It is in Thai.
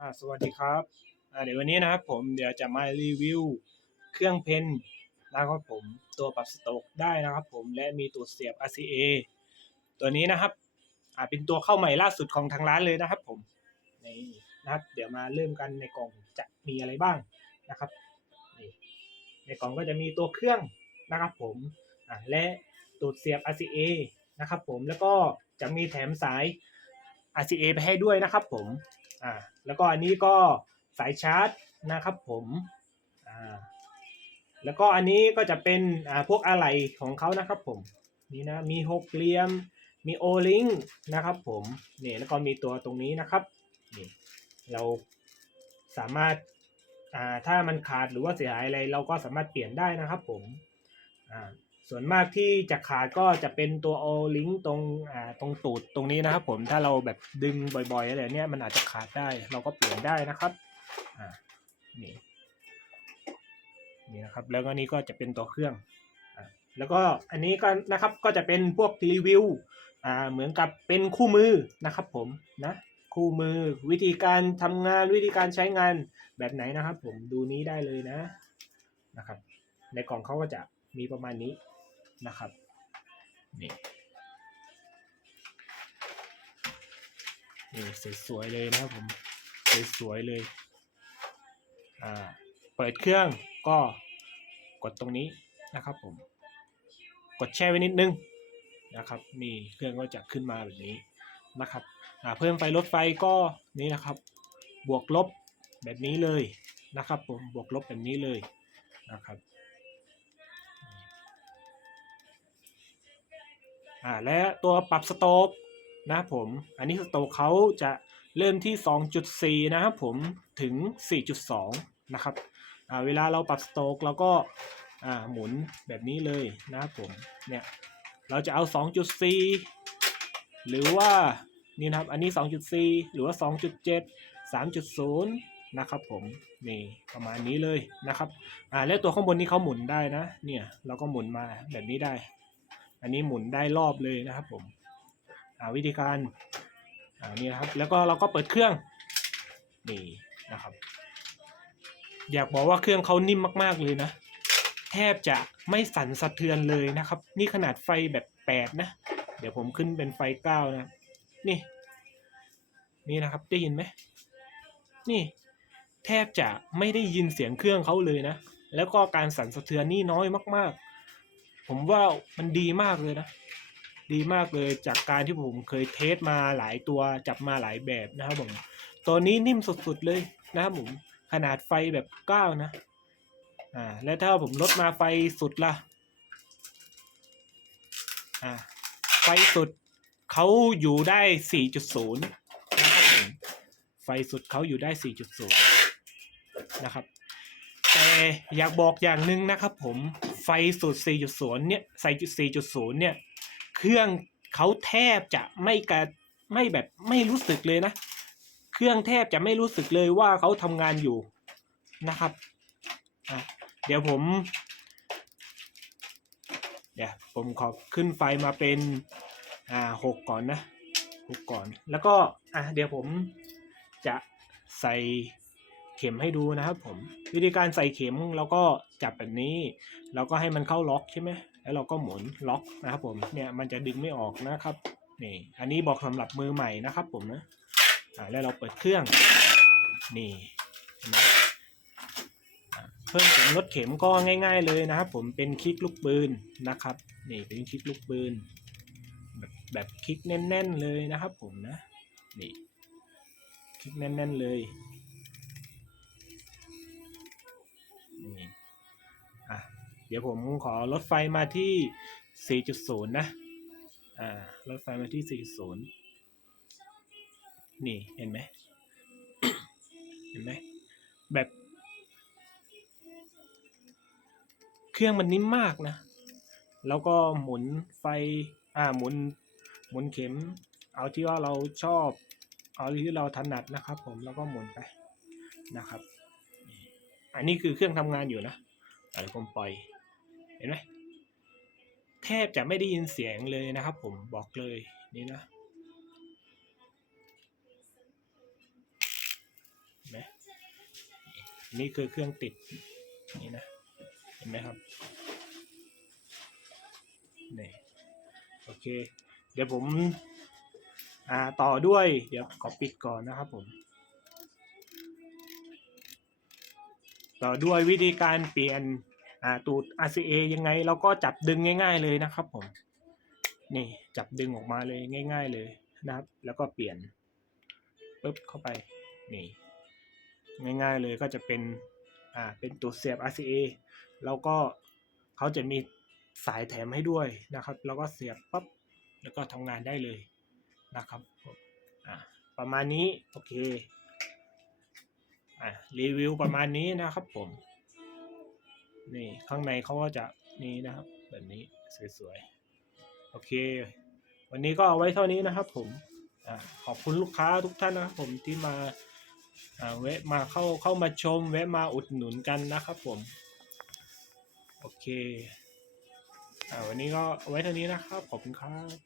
อ่าสวัสดีครับอ่าเดี๋ยววันนี้นะครับผมเดี๋ยวจะมารีวิวเครื่องเพนนะครับผมตัวปรับสโตรกได้นะครับ ผมและมีตัวเสียบ RCA ตัวนี้นะครับอ่าเป็นตัวเข้าใหม่ล่าสุดของทางร้านเลยนะครับ ผมนี่นะครับ เดี๋ยวมาเริ่มกันในกล่องจะมีอะไรบ้างนะครับนี่ในกล่องก็จะมีตัวเครื่องนะครับ ผมอ่าและตัวเสียบ RCA นะครับ ผมแล้วก็จะมีแถมสาย RCA ไปให้ด้วยนะครับ ผม อ่าแล้วก็อันนี้ก็สายชาร์จนะครับผมอ่าแล้วก็อันนี้ก็จะเป็นอ่าพวกอะไหล่ของเขานะครับผมนี่นะมีหกเหลี่ยมมีโอลิงนะครับผมนี่แล้วก็มีตัวตรงนี้นะครับนี่เราสามารถอ่าถ้ามันขาดหรือว่าเสียหายอะไรเราก็สามารถเปลี่ยนได้นะครับผมอ่า ส่วนมากที่จะขาดก็จะเป็นตัวโอลิงตรงอ่าตรงตูดตรงนี้นะครับผมถ้าเราแบบดึงบ่อยๆอะไรเนี้ยมันอาจจะขาดได้เราก็เปลี่ยนได้นะครับอ่านี่นี่นะครับแล้วก็นี่ก็จะเป็นตัวเครื่องอ่าแล้วก็อันนี้ก็นะครับก็จะเป็นพวกรีวิวอ่าเหมือนกับเป็นคู่มือนะครับผมนะคู่มือวิธีการทำงานวิธีการใช้งานแบบไหนนะครับ ผมดูนี้ได้เลยนะนะครับ ในกล่องเขาก็จะมีประมาณนี้ นะครับนี่นี่สวยๆเลยนะครับผมสวยๆเลยอ่าเปิดเครื่องก็กดตรงนี้นะครับผมกดแช่ไว้นิดนึงนะครับนี่เครื่องก็จะขึ้นมาแบบนี้นะครับอ่าเพิ่มไฟลดไฟก็นี่นะครับ บวกลบแบบนี้เลยนะครับผมบวกลบแบบนี้เลยนะครับ อ่าและตัวปรับสโตกนะครับผม อันนี้สโตกเขาจะเริ่มที่ 2.4 นะครับผมถึง 4.2 นะครับอ่าเวลาเราปรับสโตกเราก็อ่าหมุนแบบนี้เลยนะครับผมเนี่ยเราจะเอา 2.4 หรือว่านี่นะครับอันนี้ 2.4 หรือว่า 2.7 3.0 นะครับผมนี่ประมาณนี้เลยนะครับอ่าและตัวข้างบนนี้เขาหมุนได้นะเนี่ยเราก็หมุนมาแบบนี้ได้ อันนี้หมุนได้รอบเลยนะครับผมอ่าวิธีการอานี่นะครับ แล้วก็เราก็เปิดเครื่องนี่นะครับ อยากบอกว่าเครื่องเขานิ่มมาก ๆเลยนะ แทบจะไม่สั่นสะเทือนเลยนะครับ นี่ขนาดไฟแบบแปดนะ เดี๋ยวผมขึ้นเป็นไฟเก้านะ นี่ นี่นะครับได้ยินไหม นี่ แทบจะไม่ได้ยินเสียงเครื่องเขาเลยนะ แล้วก็การสั่นสะเทือนนี่น้อยมาก ๆ ผมว่ามันดีมากเลยนะ ดีมากเลยจากการที่ผมเคยเทสมาหลายตัวจับมาหลายแบบนะครับผมตัวนี้นิ่มสุดๆเลยนะครับผมขนาดไฟแบบเก้านะ อ่า แล้วถ้าผมลดมาไฟสุดล่ะอ่า ไฟสุดเขาอยู่ได้4.0นะครับผมไฟสุดเขาอยู่ได้4.0นะครับ แต่อยากบอกอย่างหนึ่งนะครับผมไฟสุด4.0 เนี่ยใส่4.0 เนี่ย เครื่องเขาแทบจะไม่กระไม่แบบไม่รู้สึกเลยนะ เครื่องแทบจะไม่รู้สึกเลยว่าเขาทำงานอยู่นะครับ เดี๋ยวผม เดี๋ยวผมขอขึ้นไฟมาเป็นอ่าหกก่อนนะหกก่อน แล้วก็อะเดี๋ยวผมจะใส่ เข็มให้ดูนะครับผมวิธีการใส่เข็มเราก็จับแบบนี้เราก็ให้มันเข้าล็อกใช่ไหมแล้วเราก็หมุนล็อกนะครับผมเนี่ยมันจะดึงไม่ออกนะครับนี่อันนี้บอกสำหรับมือใหม่นะครับผมนะอ่าแล้วเราเปิดเครื่องนี่เห็นไหมอ่าเพิ่มเข็มลดเข็มก็ง่าย ๆ เลยนะครับ ผมเป็นคลิกลูกปืนนะครับนี่เป็นคลิกลูกปืนแบบแบบคลิกแน่น ๆ เลยนะครับ ผมนะนี่คลิกแน่น ๆ เลย เดี๋ยวผมขอลดไฟมาที่ 4.0 นะ อ่า ลดไฟมาที่ 4.0 นี่เห็นไหม เห็นไหม แบบ เครื่องมันนิ่มมากนะ แล้วก็หมุนไฟ อ่า หมุน หมุนเข็ม เอาที่ว่าเราชอบ เอาที่เราถนัดนะครับผม แล้วก็หมุนไปนะครับ อันนี้คือเครื่องทำงานอยู่นะเดี๋ยวผมปล่อย เห็นไหมแทบจะไม่ได้ยินเสียงเลยนะครับ ผมบอกเลยนี่นะนี่คือเครื่องติดนี่นะเห็นไหมครับนี่โอเค เดี๋ยวผมอ่าต่อด้วย เดี๋ยวขอปิดก่อนนะครับผม ต่อด้วยวิธีการเปลี่ยน ตูด RCA ยังไงเราก็จับดึงง่าย ๆ เลยนะครับผมนี่จับดึงออกมาเลยง่าย ๆ เลยนะครับ แล้วก็เปลี่ยนปึ๊บเข้าไปนี่ง่าย ๆ เลยก็จะเป็นอ่าเป็นตัวเสียบ RCA แล้วก็เขาจะมีสายแถมให้ด้วยนะครับ แล้วก็เสียบปั๊บแล้วก็ทำงานได้เลยนะครับผมอ่าประมาณนี้โอเคอ่ารีวิวประมาณนี้นะครับผม นี่ข้างในเขาก็จะนี่นะครับ แบบนี้สวยๆ โอเค วันนี้ก็เอาไว้เท่านี้นะครับผมอขอบคุณลูกค้าทุกท่านนะครับผมที่มาอ่าแวะมาเข้าเข้ามาชมแวะมาอุดหนุนกันนะครับผม โอเคอวันนี้ก็ไว้เท่านี้นะครับ ขอบคุณครับ